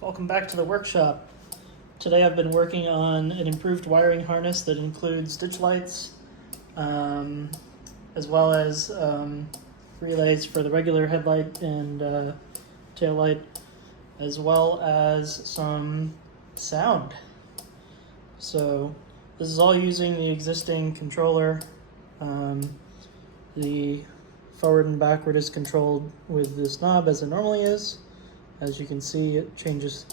Welcome back to the workshop. Today I've been working on an improved wiring harness that includes ditch lights, as well as relays for the regular headlight and tail light, as well as some sound. So this is all using the existing controller. The forward and backward is controlled with this knob as it normally is. As you can see, it changes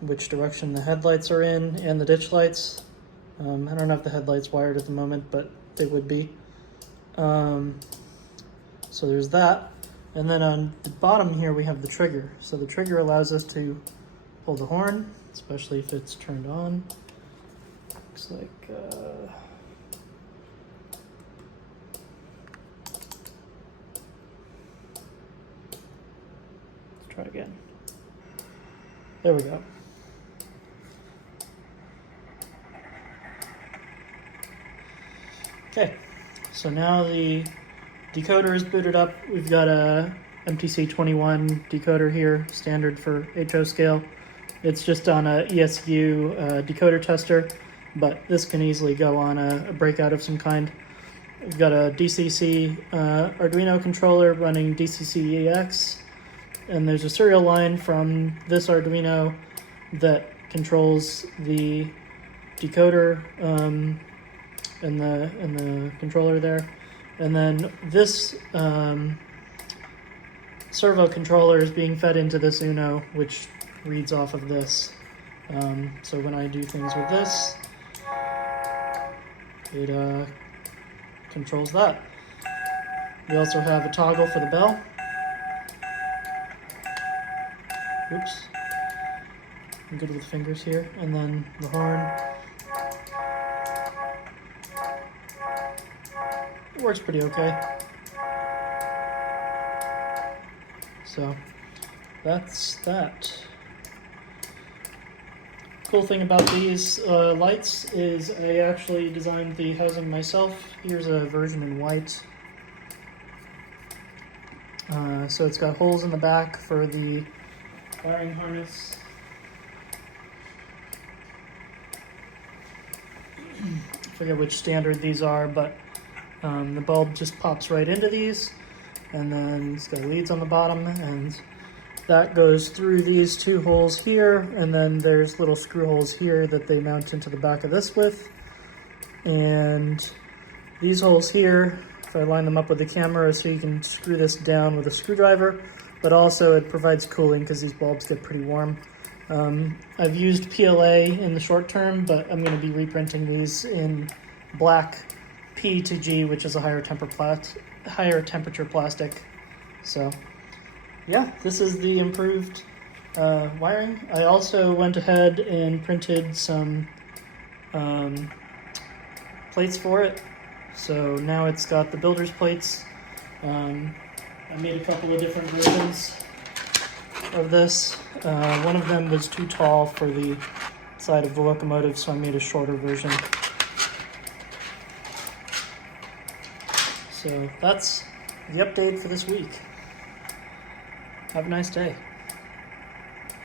which direction the headlights are in and the ditch lights. I don't know if the headlight's wired at the moment, but they would be. So there's that. And then on the bottom here we have the trigger. So the trigger allows us to pull the horn, especially if it's turned on. Looks like try again. There we go. Okay, so now the decoder is booted up. We've got a MTC21 decoder here, standard for HO scale. It's just on a ES-U decoder tester, but this can easily go on a breakout of some kind. We've got a DCC Arduino controller running DCC-EX. And there's a serial line from this Arduino that controls the decoder and the controller there. And then this servo controller is being fed into this Uno, which reads off of this. So when I do things with this, it controls that. We also have a toggle for the bell. Oops, I'm good with fingers here. And then the horn. It works pretty okay. So that's that. Cool thing about these lights is I actually designed the housing myself. Here's a version in white. So it's got holes in the back for the wiring harness. I forget which standard these are, but the bulb just pops right into these, and then it's got leads on the bottom, and that goes through these two holes here, and then there's little screw holes here that they mount into the back of this with. And these holes here, if I line them up with the camera, so you can screw this down with a screwdriver, but also it provides cooling because these bulbs get pretty warm. I've used PLA in the short term, but I'm going to be reprinting these in black P2G, which is a higher temperature plastic. So yeah, this is the improved wiring. I also went ahead and printed some plates for it. So now it's got the builder's plates. I made a couple of different versions of this. One of them was too tall for the side of the locomotive, so I made a shorter version. So that's the update for this week. Have a nice day.